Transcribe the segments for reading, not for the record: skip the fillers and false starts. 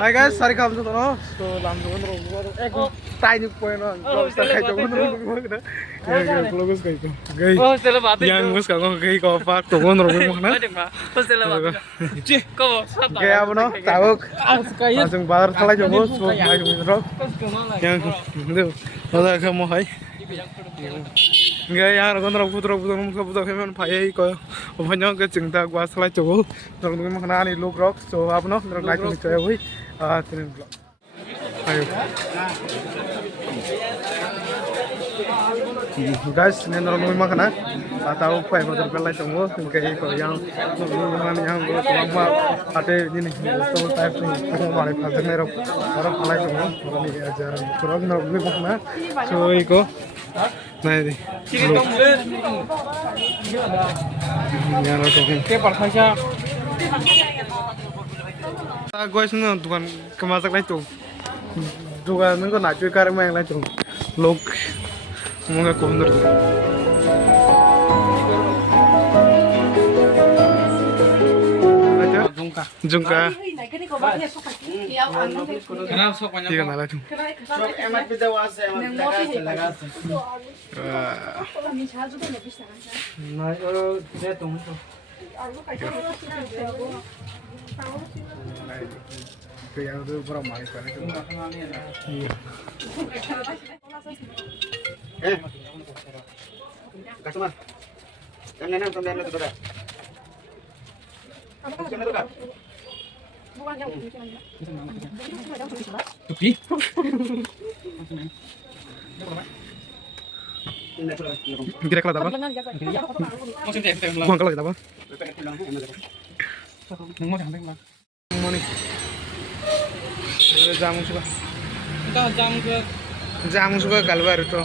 Hai guys, sorry kamu tuh no. So langsung ngerong. Tanya poin no. Kalau saya jauh ngerong. Ya, logus kayak itu. Gay. Oh, setelah mati. Yang mus kagak gay kau pak tuh ngerong mana? Oh, setelah mati. Cih, kau satu. Gay apa no? Tahu. Langsung bar salah jauh. So main ngerong. Yang itu. Ada kamu hai. Gay yang ngerong putra kemen payai kau. Banyak ke cinta gua salah jauh. Ngerong mana nih look rock. So apa no? Ngerong like nih coy woi. Terus vlog. Ayo. Guys, ini nongol makan atau apa yang terpelai tunggu kayak yang gue selama ada ini stol type nih mau balik aja nih orang pelai tunggu ini aja kurang nongol makan so iko nah ini yang nongol Kayak parfasya. gue sini tukan kemasak lagi tuh tukan itu nak cuy karena yang lagi tuh look 뭔가 곤드러 jungka Kenapa sok banyak? iya nala jung Nah, dia tunggu. yang itu kurang manis banget itu iya Customer. Yang nenek kemudian itu sudah. Customer itu kan? Tupi? kira kalau apa Maksudnya kita yang buang kalau apa mau sampai mana? mau nih ada jamu suka Kita jam ke jamu suka kalbar itu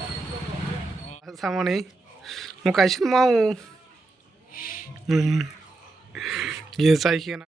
sama nih mau kasih mau iya saya kira